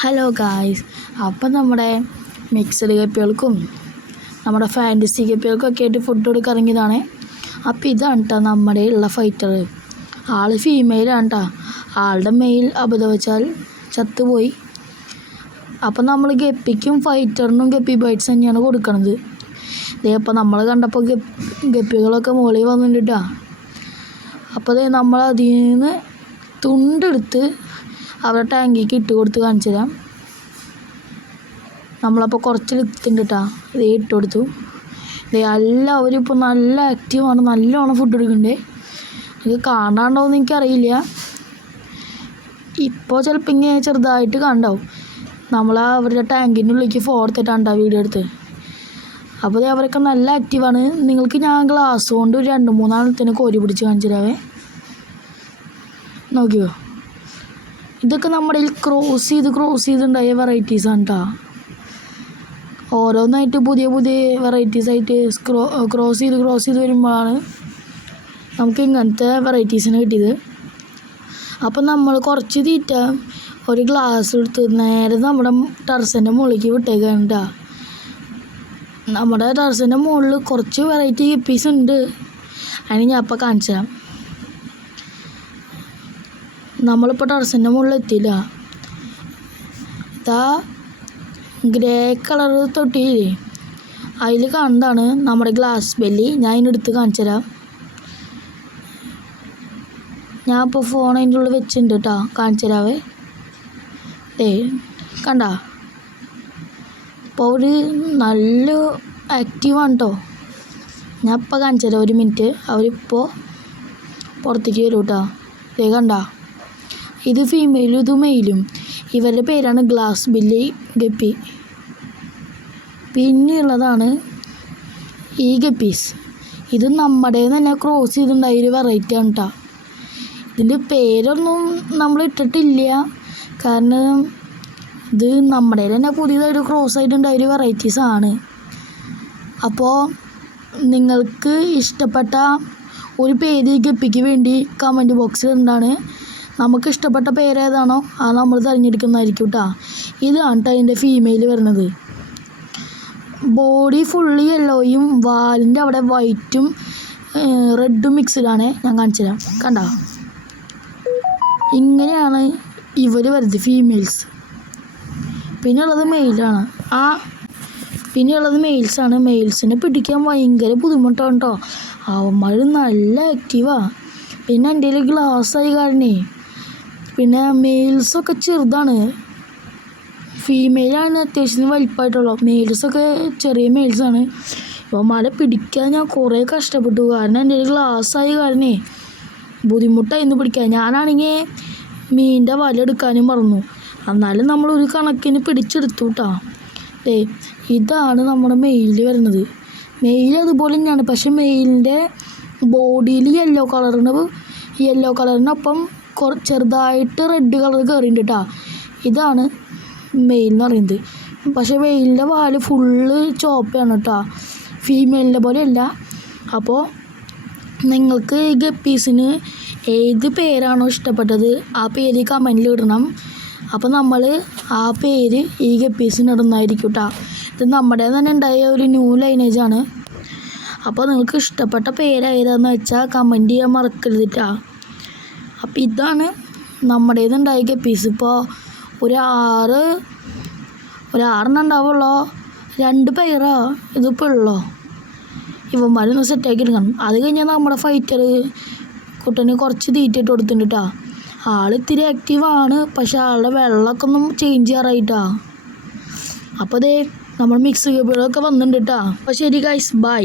Hello guys, അപ്പം നമ്മുടെ mixed കപ്പികൾക്കും നമ്മുടെ ഫാൻറ്റസി കപ്പികൾക്കൊക്കെ ആയിട്ട് ഫുഡ് കൊടുക്കാൻ ഇറങ്ങിയതാണ്. അപ്പോൾ ഇതാണ് കേട്ടോ നമ്മുടെ ഉള്ള ഫൈറ്റർ. ആൾ ഫീമെയിലാണ് കേട്ടോ. ആളുടെ മെയിൽ അബദ്ധവച്ചാൽ ചത്തുപോയി. അപ്പം നമ്മൾ ഗപ്പിക്കും ഫൈറ്ററിനും ഗപ്പി ബൈറ്റ്സ് തന്നെയാണ് കൊടുക്കണത്. അപ്പോൾ നമ്മൾ കണ്ടപ്പോൾ ഗപ്പികളൊക്കെ മുകളിൽ വന്നിട്ടുണ്ട് കേട്ടോ. അപ്പോൾ നമ്മൾ അതിൽ നിന്ന് തുണ്ടെടുത്ത് അവരുടെ ടാങ്കിക്ക് ഇട്ട് കൊടുത്ത് കാണിച്ചു തരാം. നമ്മളപ്പോൾ കുറച്ച് എടുത്തിട്ടുണ്ട് കേട്ടോ. ഇത് ഇട്ട് കൊടുത്തു. എല്ലാവരും ഇപ്പോൾ നല്ല ആക്റ്റീവാണ്, നല്ലോണം ഫുഡ് എടുക്കുന്നുണ്ട്. എനിക്ക് കാണാണ്ടോയെന്ന് എനിക്കറിയില്ല. ഇപ്പോൾ ചിലപ്പോൾ ഇങ്ങനെ ചെറുതായിട്ട് കണ്ടാവും. നമ്മൾ അവരുടെ ടാങ്കിൻ്റെ ഉള്ളിലേക്ക് ഫോർത്തിട്ടാണ് വീഡിയോ എടുത്ത്. അപ്പോൾ അവരൊക്കെ നല്ല ആക്റ്റീവാണ്. നിങ്ങൾക്ക് ഞാൻ ഗ്ലാസ് കൊണ്ട് ഒരു 2-3 ആളത്തിന് കോരി പിടിച്ച് കാണിച്ചു തരാവേ. നോക്കിയോ, ഇതൊക്കെ നമ്മുടെ ക്രോസ് ചെയ്തുണ്ടായ വെറൈറ്റീസാണ് കേട്ടോ. ഓരോന്നായിട്ട് പുതിയ വെറൈറ്റീസായിട്ട് ക്രോസ് ചെയ്ത് വരുമ്പോഴാണ് നമുക്ക് ഇങ്ങനത്തെ വെറൈറ്റീസിന് കിട്ടിയത്. അപ്പം നമ്മൾ കുറച്ച് തീറ്റ ഒരു ഗ്ലാസ് എടുത്ത് നേരെ നമ്മുടെ ടെറസിൻ്റെ മുകളിലേക്ക് വിട്ടേക്കാണ് കേട്ടോ. നമ്മുടെ ടെറസിൻ്റെ മുകളിൽ കുറച്ച് വെറൈറ്റി പീസ് ഉണ്ട്. അതിന് ഞാൻ അപ്പം കാണിച്ചു തരാം. നമ്മളിപ്പോൾ ടെറസിൻ്റെ മുകളിൽ എത്തിയില്ല. ഇതാ ഗ്രേ കളർ തൊട്ടിയില്ലേ, അതിൽ കാണുന്നതാണ് നമ്മുടെ ഗ്ലാസ് ബെല്ലി. ഞാൻ ഇതിനെടുത്ത് കാണിച്ചു തരാം. ഞാൻ ഇപ്പോൾ ഫോൺ അതിൻ്റെ ഉള്ളിൽ വെച്ചിട്ടുണ്ട് കേട്ടോ. കാണിച്ചു തരാവേ. കണ്ട, ഇപ്പോൾ അവർ നല്ല ആക്റ്റീവാണ് കേട്ടോ. ഞാൻ ഇപ്പോൾ കാണിച്ചു തരാം, 1 മിനിറ്റ്. അവരിപ്പോൾ പുറത്തേക്ക് വരും കേട്ടോ. കണ്ട, ഇത് ഫീമെയിലും ഇത് മെയിലും. ഇവരുടെ പേരാണ് ഗ്ലാസ് ബില്ലി ഗപ്പി. പിന്നെയുള്ളതാണ് ഈ ഗപ്പീസ്. ഇത് നമ്മുടെ തന്നെ ക്രോസ് ചെയ്തിട്ടുണ്ടായ ഒരു വെറൈറ്റിയാണ് കേട്ടോ. ഇതിൻ്റെ പേരൊന്നും നമ്മൾ ഇട്ടിട്ടില്ല, കാരണം ഇത് നമ്മുടെ തന്നെ പുതിയതായിട്ട് ക്രോസ് ആയിട്ടുണ്ടായ ഒരു വെറൈറ്റീസാണ്. അപ്പോൾ നിങ്ങൾക്ക് ഇഷ്ടപ്പെട്ട ഒരു പേര് ഈ ഗപ്പിക്ക് വേണ്ടി കമൻറ്റ് ബോക്സിൽ ഉണ്ടാണ്. നമുക്ക് ഇഷ്ടപ്പെട്ട പേരേതാണോ അത് നമ്മൾ തിരഞ്ഞെടുക്കുന്നതായിരിക്കും കേട്ടോ. ഇതാണ് കേട്ടോ അതിൻ്റെ ഫീമെയിൽ വരുന്നത്. ബോഡി ഫുള്ളി യെല്ലോയും വാലിൻ്റെ അവിടെ വൈറ്റും റെഡും മിക്സ്ഡാണ്. ഞാൻ കാണിച്ചു തരാം. കണ്ടോ, ഇങ്ങനെയാണ് ഇവർ വരുന്നത് ഫീമെയിൽസ്. പിന്നെയുള്ളത് മെയിലാണ്. പിന്നെയുള്ളത് മെയിൽസാണ്. മെയിൽസിനെ പിടിക്കാൻ ഭയങ്കര ബുദ്ധിമുട്ടാണ് കേട്ടോ. അവന്മാർ നല്ല ആക്റ്റീവാണ്. പിന്നെ എൻ്റെ കയ്യിൽ ഗ്ലാസ്സായി കാരണേ. പിന്നെ മെയിൽസൊക്കെ ചെറുതാണ്. ഫീമെയിലാണ് അത്യാവശ്യം വലിപ്പമായിട്ടുള്ളൂ. മെയിൽസൊക്കെ ചെറിയ മെയിൽസാണ്. ഇവന്മാരെ പിടിക്കാൻ ഞാൻ കുറേ കഷ്ടപ്പെട്ടു, കാരണം എൻ്റെ ഗ്ലാസ്സായി കാരണേ ബുദ്ധിമുട്ടായിരുന്നു പിടിക്കാൻ. ഞാനാണെങ്കിൽ മീനിൻ്റെ വല എടുക്കാനും മറന്നു. എന്നാലും നമ്മളൊരു കണക്കിന് പിടിച്ചെടുത്തു കേട്ടോ. ഇതാണ് നമ്മുടെ മെയിൽ വരുന്നത്. മെയിൽ അതുപോലെ തന്നെയാണ്, പക്ഷെ മെയിലിൻ്റെ ബോഡിയിൽ യെല്ലോ കളറിനൊപ്പം ചെറുതായിട്ട് റെഡ് കളർ കയറിയിട്ടുണ്ട് കേട്ടോ. ഇതാണ് മെയിൽ എന്ന് പറയുന്നത്. പക്ഷേ മെയിലിൻ്റെ വാല് ഫുള്ള് ചോപ്പയാണ് കേട്ടോ, ഫീമെയിലിൻ്റെ പോലെയല്ല. അപ്പോൾ നിങ്ങൾക്ക് ഈ ഗപ്പീസിന് ഏത് പേരാണോ ഇഷ്ടപ്പെട്ടത് ആ പേര് കമൻറ്റിൽ ഇടണം. അപ്പോൾ നമ്മൾ ആ പേര് ഈ ഗപ്പീസിന് ഇടുന്നതായിരിക്കും കേട്ടോ. ഇത് നമ്മുടെ തന്നെ ഉണ്ടായ ഒരു ന്യൂ ലൈനേജാണ്. അപ്പോൾ നിങ്ങൾക്ക് ഇഷ്ടപ്പെട്ട പേര് ഏതാണെന്ന് വെച്ചാൽ കമൻറ്റ് ചെയ്യാൻ മറക്കരുത് കേട്ടോ. അപ്പോൾ ഇതാണ് നമ്മുടേതുണ്ടായ ഗപ്പീസ്. ഇപ്പോൾ ഒരു 6 ഉണ്ടാവുള്ളൂ. 2 പേരാ ഇതിപ്പോൾ ഉള്ളോ. ഇവന്മാരൊന്ന് സെറ്റാക്കി എടുക്കണം. അത് കഴിഞ്ഞാൽ നമ്മുടെ ഫൈറ്റർ കുട്ടന് കുറച്ച് തീറ്റിട്ട് കൊടുത്തിട്ടുണ്ട് കേട്ടോ. ആൾ ഇത്തിരി ആക്റ്റീവാണ്, പക്ഷെ ആളുടെ വെള്ളമൊക്കെ ഒന്നും ചേഞ്ച് ചെയ്യാറായിട്ടാ. അപ്പോൾ നമ്മൾ മിക്സ് ഗപ്പികളൊക്കെ വന്നിട്ടുണ്ട് കേട്ടോ. അപ്പോൾ ശരി ഗൈസ്, ബൈ.